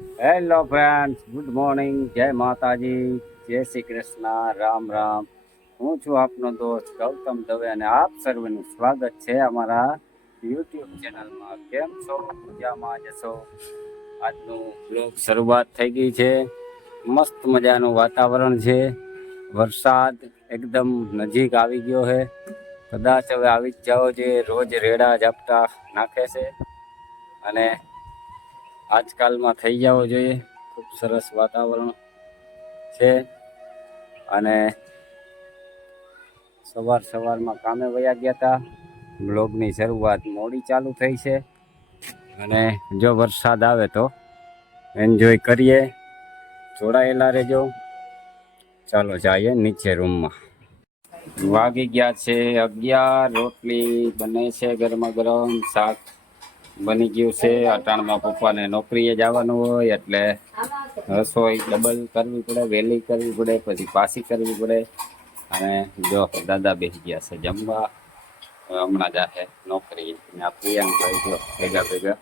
Hello friends, good morning, જય માતાજી, જય શ્રી કૃષ્ણ, રામ રામ. હું છું આપનો દોસ્ત ગૌતમ દવે અને આપ સર્વેનું સ્વાગત છે અમારા યુટ્યુબ ચેનલમાં. કેમ છો? મજામાં જશો? આજનું બ્લોગ શરૂઆત થઈ ગઈ છે. મસ્ત મજાનું વાતાવરણ છે. વરસાદ એકદમ નજીક આવી ગયો છે. કદાચ હવે આવી જ જાઓ જે રોજ રેડા ઝાપટા નાખે છે અને આજકાલમાં થઈ જવો જોઈએ. ખૂબ સરસ વાતાવરણ છે અને સવારમાં કામે વયા ગયા હતા. બ્લોગની શરૂઆત મોડી ચાલુ થઈ છે અને જો વરસાદ આવે તો એન્જોય કરીએ. જોડાયેલા રહેજો. ચાલો જઈએ નીચે રૂમમાં. વાગી ગયા છે 11. રોટલી બને છે ગરમા ગરમ. શાક બની ગયું છે. અટાણમાં પપ્પાને નોકરીએ જવાનું હોય એટલે રસોઈ ડબલ કરવી પડે, વહેલી કરવી પડે, પછી પાછી કરવી પડે. અને જો દાદા બેસી ગયા છે જમવા. હમણાં જાહે નોકરી. આ પ્રિયાંકભાઈ જો ભેગા ભેગા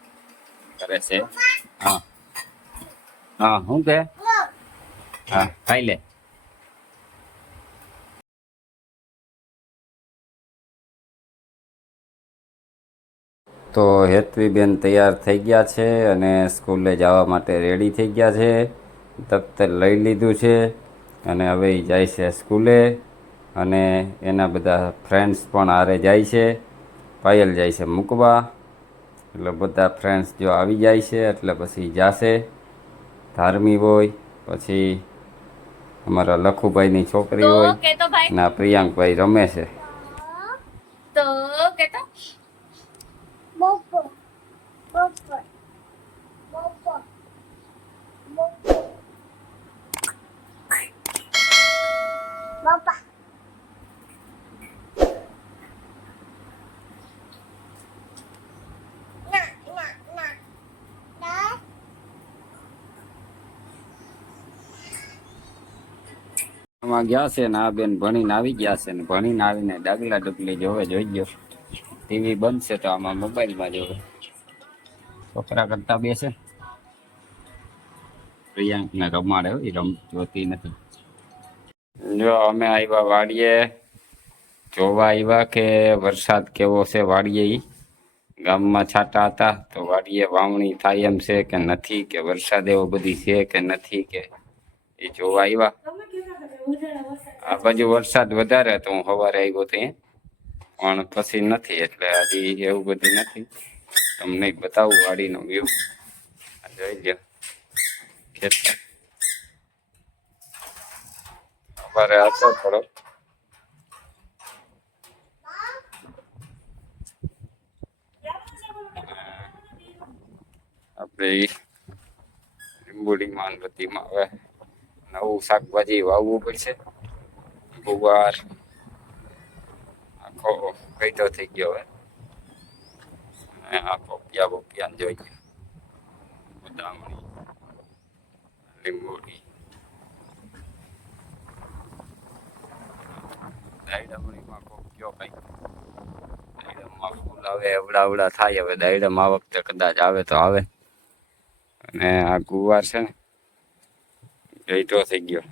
કરે છે. હા હા, શું કે? હા, ખાઈ લે. તો હેતવીબેન તૈયાર થઈ ગયા છે અને સ્કૂલે જવા માટે રેડી થઈ ગયા છે. દફતર લઈ લીધું છે અને હવે એ જાય છે સ્કૂલે અને એના બધા ફ્રેન્ડ્સ પણ હારે જાય છે. પાયલ જાય છે મૂકવા. એટલે બધા ફ્રેન્ડ્સ જો આવી જાય છે એટલે પછી જાશે. ધાર્મી હોય, પછી અમારા લખુભાઈની છોકરી હોય ના પ્રિયાંકભાઈ રમે છે. તો કેતો આમાં ગયા છે ને આ બેન ભણીને આવી ગયા છે ને ભણીને આવીને ડાગલા ડગલી જોવે. જોઈ ગયો ટીવી બંધ છે તો આમાં મોબાઈલમાં જોવે. છોકરા કરતા બેસે. પ્રિયાંકને રમાડે હોય, જોતી નથી. જો અમે આવ્યા વાડીએ. જોવા આવ્યા કે વરસાદ કેવો છે વાડીએ. ગામમાં છાંટા હતા તો વાડીએ વાવણી થાય એમ છે કે નથી, કે વરસાદ એવો બધી છે કે નથી, કે એ જોવા આવ્યા. આ બાજુ વરસાદ વધારે હતો. હું સવારે આવ્યો તો પણ પછી નથી, એટલે હજી એવું બધું નથી. તમને બતાવું વાડીનો વ્યૂ. જોઈ લો ખેતર. સવારે હતો થોડો. આપણે લીંબુડીમાં બધીમાં હવે નવું શાકભાજી વાવવું પડશે. ગુવાર આખો ગઈઢો થઈ ગયો હવે. આ પોપિયા જોઈ ગયો. બદામણી, લીંબુડી, દાયડમણીમાં કોપિયો કઈ દાયડમમાં ફૂલ આવે અવડા થાય. હવે દાયડમ આ વખતે કદાચ આવે તો આવે. અને આ ગુવાર છે ને ગઈઢો થઈ ગયો.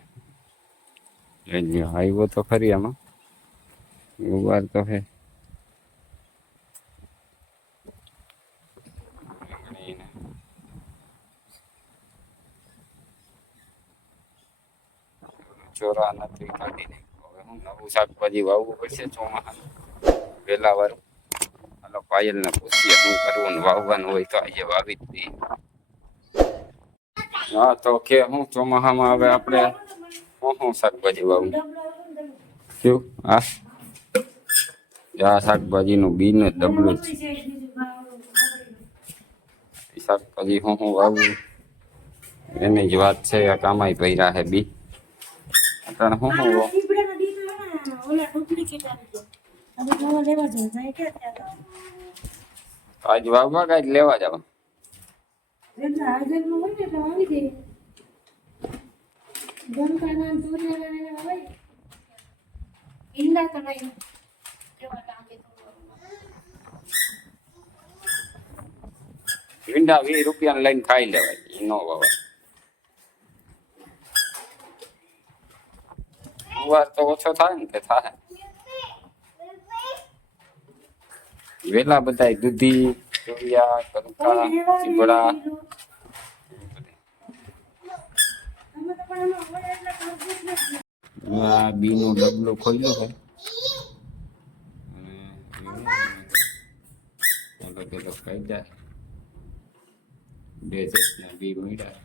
આવ્યો તો ખરી આમાં ગુવાર તો હે. ચોરા નથી કાઢીને હવે હું નવું શાકભાજી વાવવું પડશે ચોમાસાનું વેલા વાર. હાલો પાયલ ને પૂછીએ શું કરવું ને વાવવાનું હોય તો આજે વાવી જ દઈએ. હા તો કે હું ચોમાસામાં હવે આપણે શું શાકભાજી વાવું? શું આ શાકભાજીનું બીન જ ડબલું જ. શાકભાજી હું વાવું એની જ વાત છે. આ કામાઈ ભર્યા છે બી. અત્યારે હું આજ વાવવા કાંઈ લેવા જવા. ભીંડા 20 રૂપિયા લઈને ખાઈ લેવાય. નો વવાય. ગુવાર તો ઓછો થાય ને કે થાય વેલા બધા દૂધી તુરિયા કંકા ચીબડા આ બી નું ડબલું ખોલ્યું છે અને અલગ અલગ કાયદા બે જાતના બી મળ્યા.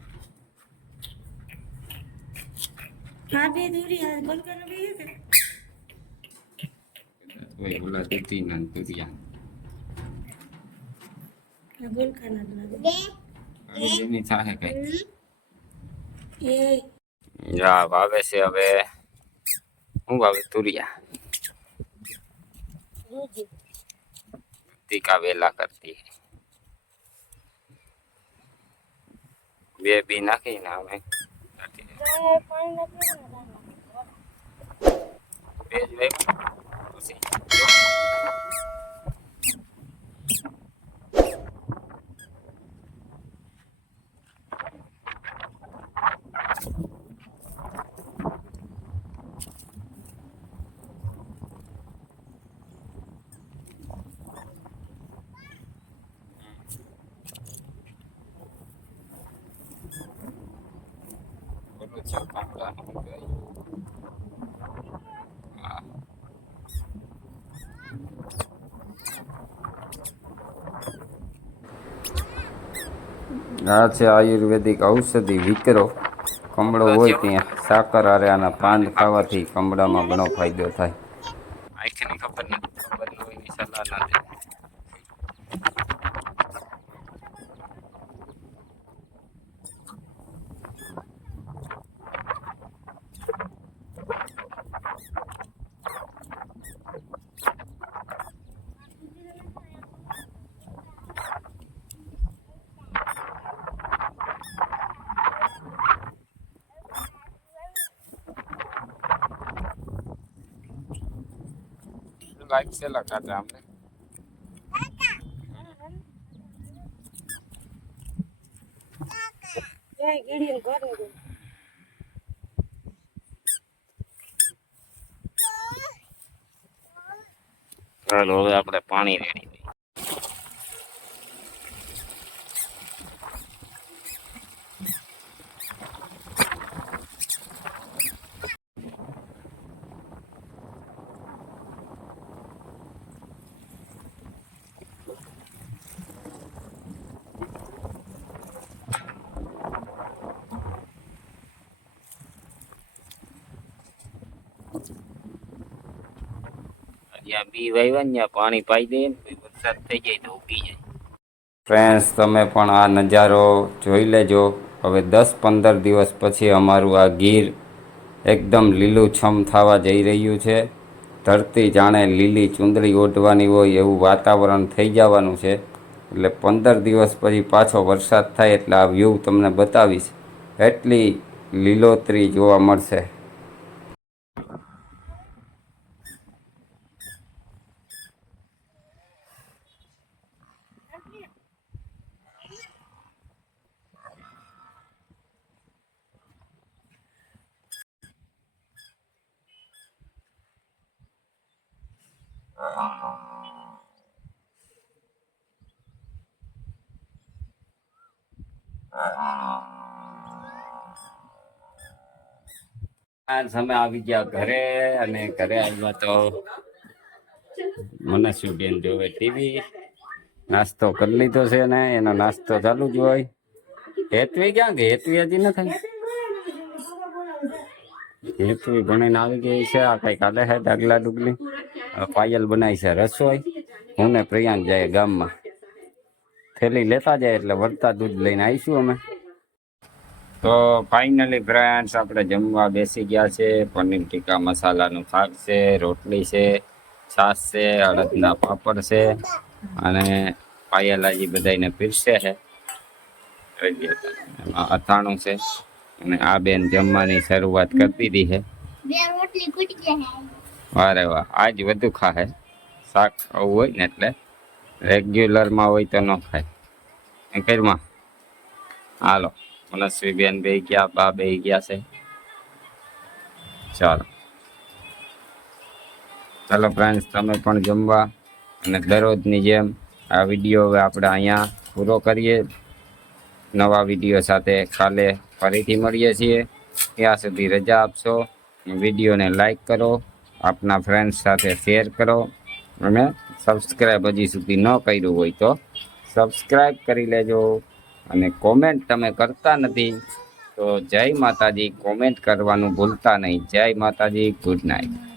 ઓલા દૂધી ના તુરિયા એની થાય કઈ યા વાવે છે હવે હું વાવે તુરિયા તીકા વેલા કરતી બે બી નાખીને અમે ભેજ પછી આ છે આયુર્વેદિક ઔષધિ વિકરો કમળો હોય ત્યાં સાકર આરે આના પાન ખાવાથી કમળામાં ઘણો ફાયદો થાય. આખીની ખબર ન હોય ની સલાહ ના દે. લાઈક છે લગાતા અમને ચાલો હવે આપણે પાણી રેડી જ્યાં બી વાવ્યા ને ત્યાં પાણી પાઈ દે વરસાદ થઈ જાય તો ઉગી જાય. ફ્રેન્ડ્સ તમે પણ આ નજારો જોઈ લેજો. હવે 10-15 દિવસ પછી અમારું આ ગીર એકદમ લીલુંછમ થવા જઈ રહ્યું છે. ધરતી જાણે લીલી ચૂંદડી ઓઢવાની હોય એવું વાતાવરણ થઈ જવાનું છે. એટલે 15 દિવસ પછી પાછો વરસાદ થાય એટલે આ વ્યૂ તમને બતાવીશ. એટલી લીલોતરી જોવા મળશે. અમે આવી ગયા ઘરે અને ઘરે આવ્યા તો મનસ્વીબેન જોવે ટીવી. નાસ્તો કરી લીધો છે ને એનો નાસ્તો ચાલુ જ હોય. હેતવી ક્યાં ગઈ? હેતવી હજી નથી. હેતવી ભણીને આવી ગઈ છે. આ કઈ કાલે છે ડાગલા ડુગલી. પાયલ બનાવી છે રસોઈ. હું ને પ્રિયાંક જાય ગામમાં. થેલી લેતા જાય એટલે વળતા દૂધ લઈને આવીશું અમે. તો ફાઇનલી ફ્રેન્ડ્સ આપણે જમવા બેસી ગયા છે. પનીર ટીકા મસાલાનું શાક છે, રોટલી છે, છાશ છે, અડદના પાપડ છે અને પાયલાજી બધાને પીરસે છે. એમાં અથાણું છે અને આ બેન જમવાની શરૂઆત કરી દીધી છે. અરે વાહ, આજ વધુ ખાહે. શાક આવું હોય ને એટલે રેગ્યુલરમાં હોય તો ન ખાય. ઘરમાં હાલો મનસ્વીબેન બે ગયા, બા બે ગયા છે. ચાલો ચાલો ફ્રેન્ડ્સ, તમે પણ જમવા. અને દરરોજની જેમ આ વિડીયો હવે આપણે અહીંયા પૂરો કરીએ. નવા વિડીયો સાથે કાલે ફરીથી મળીએ છીએ. ત્યાં સુધી રજા આપશો. વિડીયોને લાઈક કરો, આપના ફ્રેન્ડ્સ સાથે શેર કરો અને સબસ્ક્રાઈબ હજી સુધી ન કર્યું હોય તો સબસ્ક્રાઈબ કરી લેજો. અને કોમેન્ટ તમે કરતા નથી તો જય માતાજી કોમેન્ટ કરવાનું ભૂલતા નહીં. જય માતાજી, ગુડ નાઇટ.